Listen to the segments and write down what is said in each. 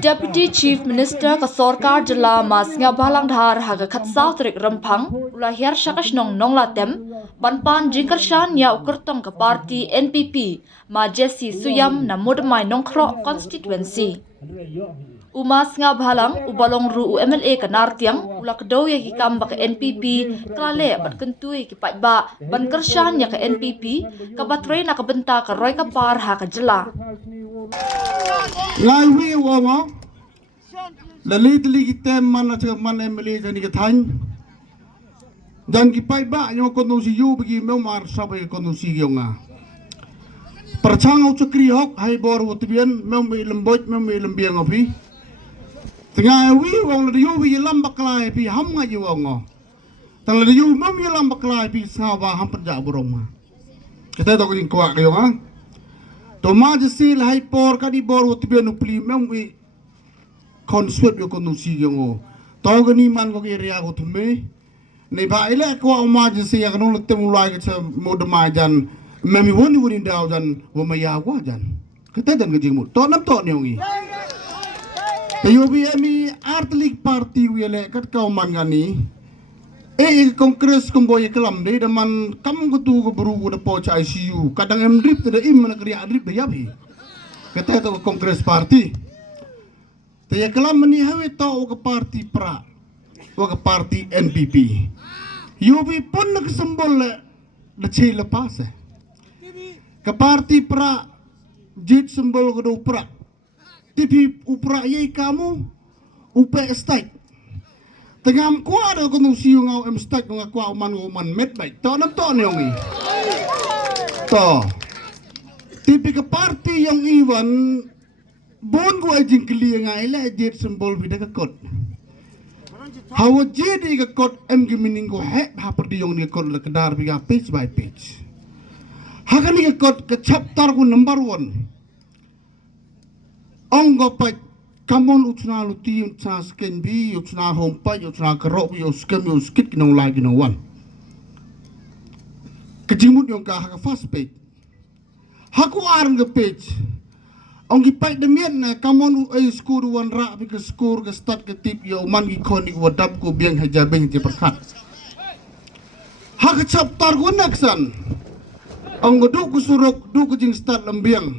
Deputy Chief Minister ka Sorkar Jila ma Sniawbhalang dhar haga khatsau trik rampang ula Hiar shakash Nonglatem banpan jingkyrshan ya ukurtong ka party NPP ma Jesse Suiam na mudmai nongkro constituency. Uma Sniawbhalang ubalong ru MLA ka nartiang ula kedaw ya hikam ba ka NPP klale bat kentui ki ba bankyrshan ya ka NPP ka batray na kabenta ka roy ka par ha ka Jila. Lai wi wama lalit ligite man at man MLA jani kathan dan ki pai ba yo kono si yu bagi me mar sabai kono si nga perchang au chakri hok hai bor utbian me lemboj me lembiang opi tengah wi wong la yu wi lam baklai pi ham nga yu wong tang la yu me lam baklai pi sa ba ham perja borong ma kita to kin kwa kayo ha Toma Jesse lahai por kadi bor utbian upli me konsep yo kono si ngo to gani man ko area ko thume nei ba ile ko ma Jesse ya kono lette mulai ke mod majan memi woni woni daw jan wo ma ya ko jan kete jan gejing mu to nam to ne ngi yo bi emi artlik party wele kat ka man gani kongres komboy kelam de man kam gutu ko buru ko po cha ICU kadang em drip de im na kriya drip de yabi kete to kongres party te ya kelam ni hawe to ko party pra ko party NPP yo bi pon na sembol le che le pas ka party pra jit sembol ko do pra tipi upra ye kamu upe state tengam kwa ada ko nung siyo ngau em state nga kwa man met bai to nam to ne ngi to tipi ka party yang iwan bon ko ajing kli nga ile jet symbol bi ka kot hawa jedi ka kot em gi mining ko he ha perdi yang ni kot la kedar bi ka page by page ha kan ni ka kot ka chapter ko number 1 onggo pa kamon utna luti utna sken bi utna hompa utna karo bi uskem yo skit kinong lagi no one kejimut yung ka first page haku arang ke page ongi pai demian na kamon skur wan ra bi ke skur ke start ke tip yo man gi khoni wadap ko biang hajabeng je perkat hak chapter ko naksan ong du ku surok du ku jing start lembiang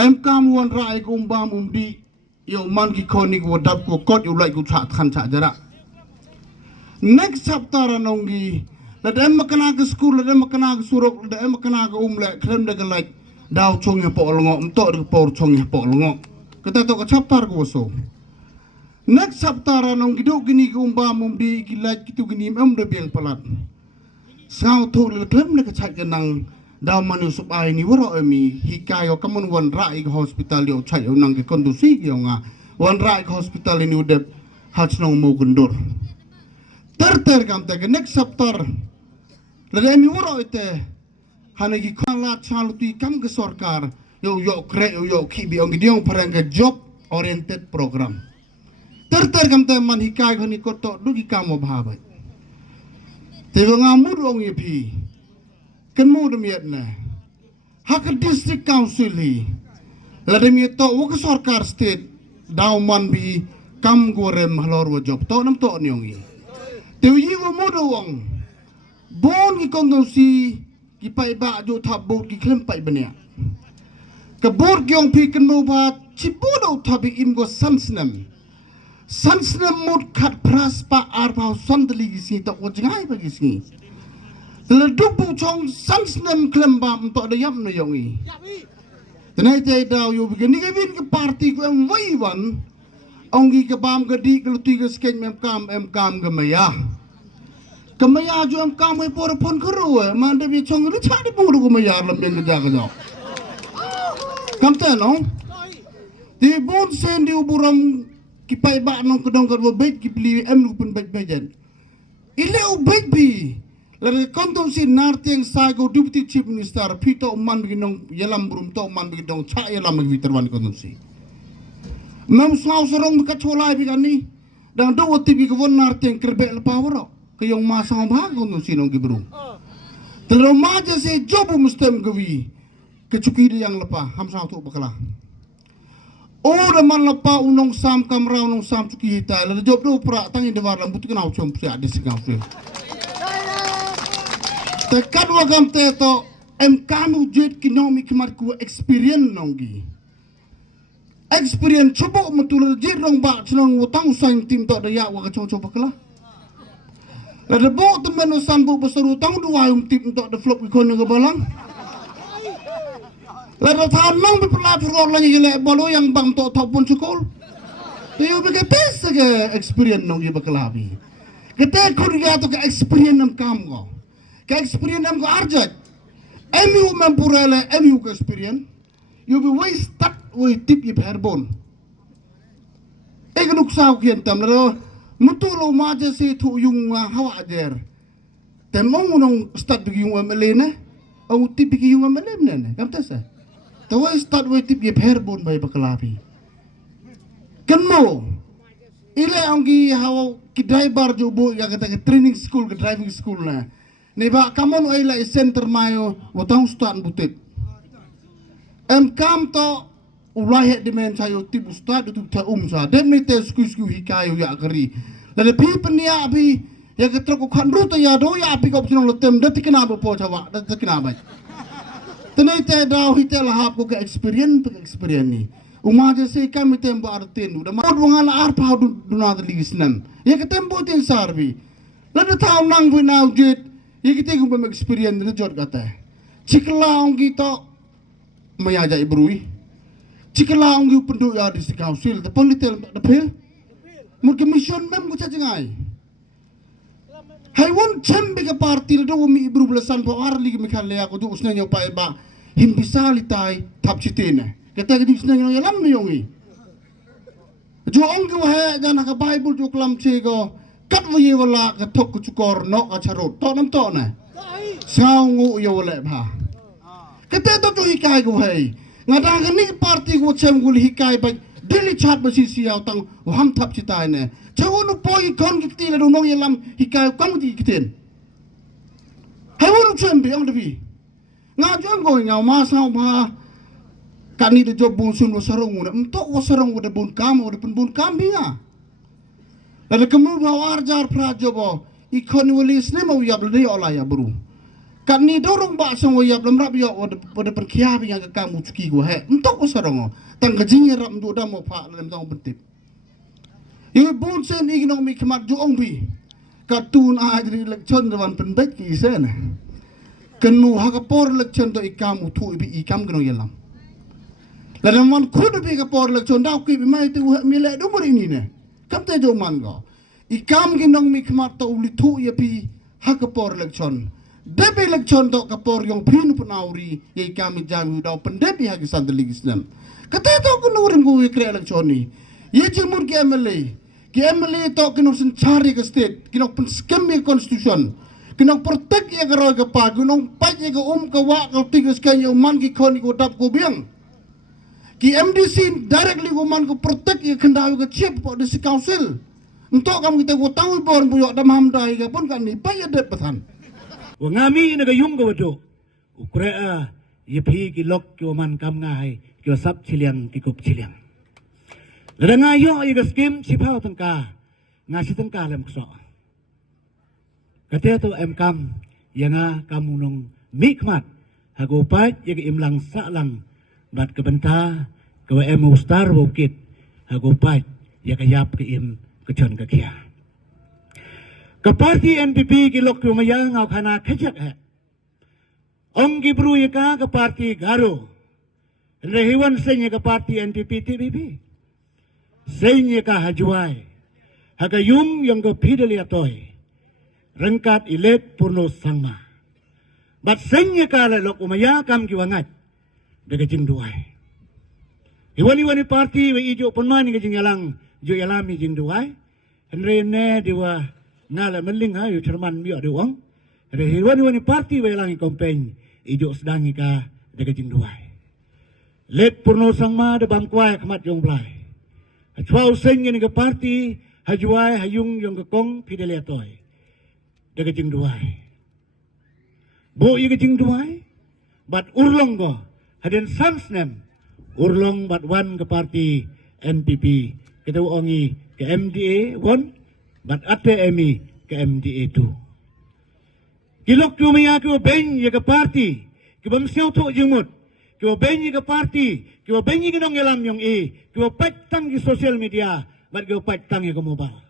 em kam wan ra ai ko mbam umdi yo man ki khoni ko dap ko kot yo lai ko tha khan cha jara next chapter anongi la dem makana ke school la dem makana ke surok la dem makana ke le khlem de ke like daw chong ya po longo mto de por chong ya po longo kata to ka chapter ko so next chapter anongi do gini ko umdi ki like ki tu gini em de biang palat sao thu le khlem le ka cha nang daw manu subai ni woro emi hikayo kamun wan rai hospital yo chai yo nang ke kondusi yo nga wan rai hospital ni udep hachnong mo gundur ter kam te next chapter le emi woro ite hanagi khala chaluti kam ke sarkar yo kre yo khibi ong diong parang ke job oriented program ter kam te man hikai khoni ko to dugi kam bhabai te nga mur ong yepi kan mo demiat na hak district council hi la demiat to wo sarkar state daw man bi kam gorem halor wo job to nam to nyongi te yi wo mo do wong bon ki kondo si ki pai ba jo thap bo ki klem pai bania ka bor gyong pi kan mo ba chi bo do thabi im go sansnem mot khat pras pa ar ba sandli gi si to wo jingai ba gi si le dubu chong sansnem klembam to de yam no yongi tenai te daw yu begini ke bin ke party ko em waiwan ongi ke bam ke di ke luti ke sken em kam ke maya jo em kam e por pon kru man de bi chong ru cha de bu ko maya lam ben ja ga jo kam te no ti bon sen di uburam ki pai ba no ko dong ko bet ki pli em lu pun bet bejen ile u bet bi lalu kontom si nartiang sago deputy chief minister pito man biginong yalam burum to man biginong cha yalam bigiterwan kontom si mem saw sorong ka chola bigani dang do woti bigwon nartiang kerbe power ke yong ma sang ba kontom si nong gibrum telo ma je se jobu mustem gwi kecuki dia yang lepas hamsah tu bakala oh daman lepas unong sam kamera unong sam cuki hitai la job do pra tangi de war lambu tu kenau chom sia de singau fil te kadwa gam te to em kamu jet kinomi kemar ku experience nonggi experience coba metul jet rong ba chnong utang sang tim to daya wa ka chong bakala la de bo te meno san bu beseru tang dua tim to de flop ikon ke balang la tham nong bi pla pro la ni le bolo yang bang to top pun sukul tu yo be pes ke experience nong ye bakalabi kete kuriya to ke experience nam kam go ke experience nam go arjat emu mempurele emu ke experience you be way stuck we tip ye herbon ek nuk sao kien tam la mutulo ma je se thu yung hawa der temong nong start bi yung melene au tip bi yung melene ne kam ta sa Tawai start with tip ye herbon by bakalapi. Kenmo, ile anggi hawa ki driver jo bo ya kata ke training school ke driving school na. Neba kamon oila center mayo watang start butit. Kam to ulai dimen sayo tip start tu ta sa. Dem ni te sku hikayo ya kari. La de pi penia bi ya ketrok ko khandru to ya do ya pi ko psinong letem de tikna bo po chawa de tikna ba. Tenai te dau hitel hap ko ke experience ni. Uma je se kami tempo artin udah mau wangala arpa duna de ligisnan. Ya ke tempo tin sarvi. La de taw nang bu now jet. Ya ke te ko experience de jot kata. Cikla ongi to maya ja ibrui. Cikla ongi penduk ya di council de politel de pel. Mur commission mem ko cajangai. Hai won chambe ke parti do mi ibru belasan po arli ke Meghalaya ko do usna nyo pa ba himbisa litai tap chitene kata ke usna nyo yalam mi yongi jo ong ko ha jana ka bible jo klam che go kat wo ye wala ka thok ku chukor no ka charot to nam to na sao ngu yo le ba kata to jo hikai ko hai ngada ka ni parti ko chem gul hikai ba dili chat ba si siaw tang ham tap chitai ne Cawunu poi kon kiti la donong yelam hikai kamu di kiten. Hawunu chembe yang debi. Nga jom go nga masau ba kani de job bun sun wasarong una. Mto wasarong de bun kam o de bun kam binga. La de kamu ba warjar pra jobo ikon walis ne mau yab le ola ya bru. Kani dorong ba sang yab lam rab yo o de perkia binga ka kamu cuki go he. Mto wasarong tang gajing ram do da mo pa lam tang bentip. Ibu bonsen ignong mi kemat juong bi katun ajri lekchon dewan penbet ki sana kenu hakapor lekchon to ikam utu ibi ikam gno yelam ladan wan khud bi kapor lekchon daw ki bi mai tu mi le do mori ni ne kam te jo man go ikam ginong mi kemat to uli tu ye pi hakapor lekchon debe lekchon to kapor yong pin punauri ye ikam jamu daw pendep ya ki sandelisnam kata to ko nurin go kre lekchon ni ye jemur ke MLA to kinong sencari ke state, kinong penskem ye constitution, kinong protect ye ke roy ke pa, kinong pat ye ke ke wak ke tigas kan ye uman ki koni ko dap ko biang. Ki MDC directly uman ko protect ye kendawi ke chief po di council. Untuk kamu kita ko tahu bon buyok dam hamdai ke pun kan ni pa ye det patan. Ngami na gayung ko do. Ukrea ye pi ki lok ki uman kam ngai ki sap chiliang ki kup chiliang. Lada ngayo ay gaskim si pao tangka nga si tangka lam kso. Kaya to kam yang kamunong mikmat hagopat yang imlang sa lang bat kabanta kawa emo star wokit hagopat yang kayap ke im kechon kakia. Kaparti NPP kilok yumayang ngaw kana kajak ha. Ong gibru yaka kaparti garo. Rehiwan senya kaparti NPP TPP. Senya ka hajuai, hagayum yang ko pidali atoy, rengkat ilet purno sangma. Bat senya ka lalok umayakam kiwangat, daga jing duay. Iwani parti wa ijo punmani ka jing yalang, jo yalami jing duay. Henry ne diwa nala meling ha yu cerman miyo diwang. Iwani parti wa yalangi kompeng, ijo sedangi ka daga jing duay. Let purno sangma da bangkway kamat yung blay. Chwao seng yang ke parti hajuai hayung yang ke kong pideli atoy. Daga jing duai. Bo ye ke jing duai. Bat urlong go Haden sansnem urlong bat wan ke parti NPP kita ongi ke MDA won bat ATMI ke MDA tu. Kilok tu maya ke ben ye ke parti ke bam siau tu jengmut ke ben ye ke parti ke ben ye ke nonglam yong ke pat tang di social media bat ke pat tang ye ke mobile.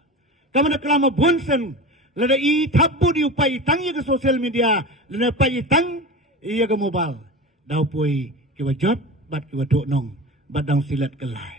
Kamu nak kelama bunsen lada I tabu di upai tang ye ke social media lada pai tang ye ke mobile. Dau pui ke job bat ke tok nong bat dang silat kelai.